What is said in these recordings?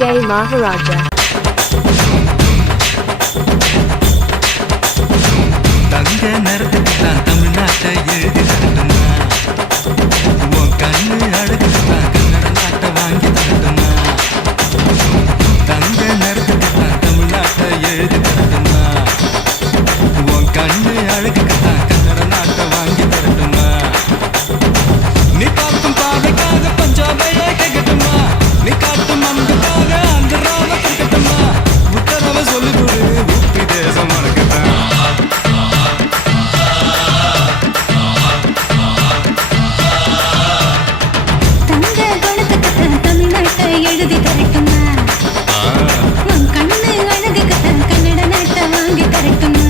DJ Maharaja. தங்க நேரத்துக்கு தான் தமிழ்நாட்டை எழுதி தரட்டுமா, உன் கண்ணு அழகுக்கு தான் கன்னட நாட்டை வாங்கி தரட்டுமா. தங்க நேரத்துக்கு தான் தமிழ்நாட்டை எழுதி தரட்டுமா, உன் கண்ணு அழகுக்கு தான் கன்னட நாட்டை வாங்கி தரட்டுமா. நீ பார்க்கும் பாதைக்காக பஞ்சாபையே கேட்கட்டுமா, நீ காட்டும் அன்புக்காக அந்த ராம கேட்கட்டுமா. உத்தரவை சொல்லி கொடு உப்பி தேசம் உனக்குத்தான். எழுதி தரட்டுமா, உன் கண்ணு அழகுக்கு தன் கன்னட நாட்டை வாங்கி தரட்டுமா.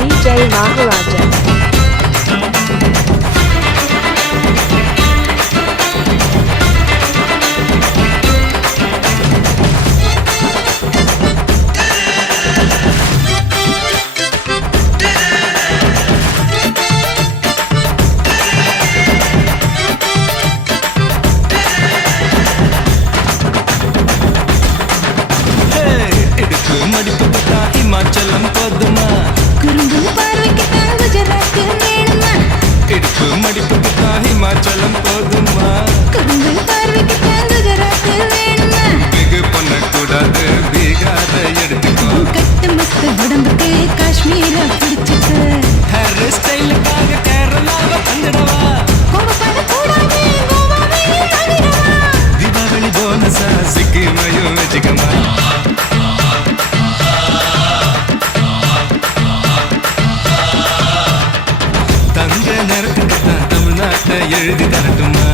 DJ Maharaja. மடிப்புக்கு இமாச்சலம் போதுமா, குறும்பு பார்வைக்கு தான் குஜராத் வேணுமா. இடுப்பு மடிப்புக்கு தான் இமாச்சலம் போதுமா, குறும்பு பார்வைக்கு தான் குஜராத் வேணுமா. பிகு பண்ணக்கூடாது பீகார எடுத்துக்கோ. கட்டு மஸ்து உடம்புக்கு காஷ்மீர பிடிச்சிட்டு ஹேர் ஸ்டைலுக்காக கேரளாவை தந்துடவா. கோவப்படக்கூடாது கோவாவே வாங்கிடவா. தீபாவளி போனஸா சிக்கிமையும் வச்சுக்கமா. தங்க நேரத்துக்கு தான் தமிழ்நாட்டை எழுதி தரட்டுமா.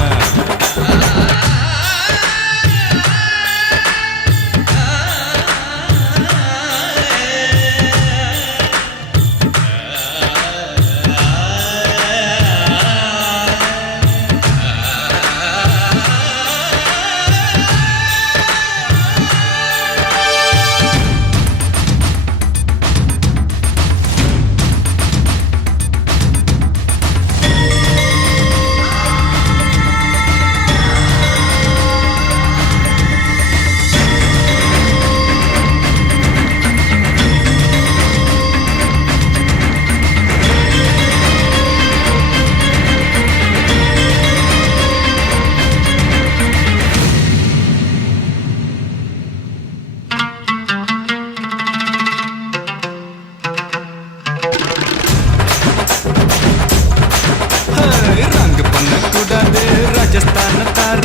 பண்ணக்கூடாது ராஜஸ்தான தார,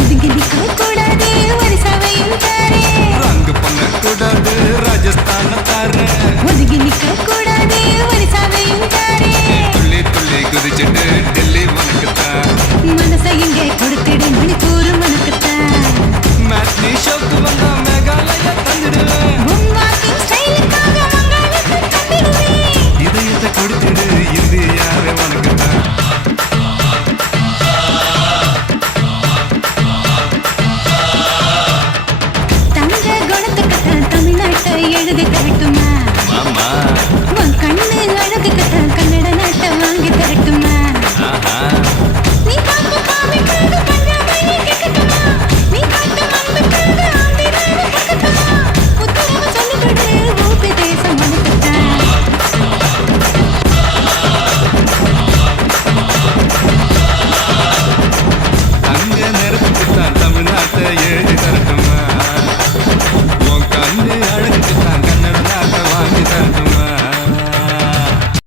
ஒதுங்கி நிற்க கூடாது ஒரு சபையும் தாரே. ரங்கு பண்ணக்கூடாது ராஜஸ்தான தார, ஒதுங்கி நிற்க கூடாது ஒரு சபையும் தாரே. துள்ளி துள்ளி குதிச்சுட்டு டெல்லி உனக்குத்தான். மனசை இங்கே கொடுத்துடு மணிப்பூர் உனக்குத்தான். மேட்னி ஷோக்கு வந்தா மேகாலயா தந்துடுவேன். உன் வாக்கிங் ஸ்டைலுக்காக மங்களத்தை தந்திடுவேன். இதயத்தை கொடுத்துடு இந்தியாவே உனக்குத்தான். தங்க குணத்துக்கு தான் தமிழ்நாட்டை எழுதி தரட்டுமா, மாமா உன் கண்ணு அழகுக்கு தான்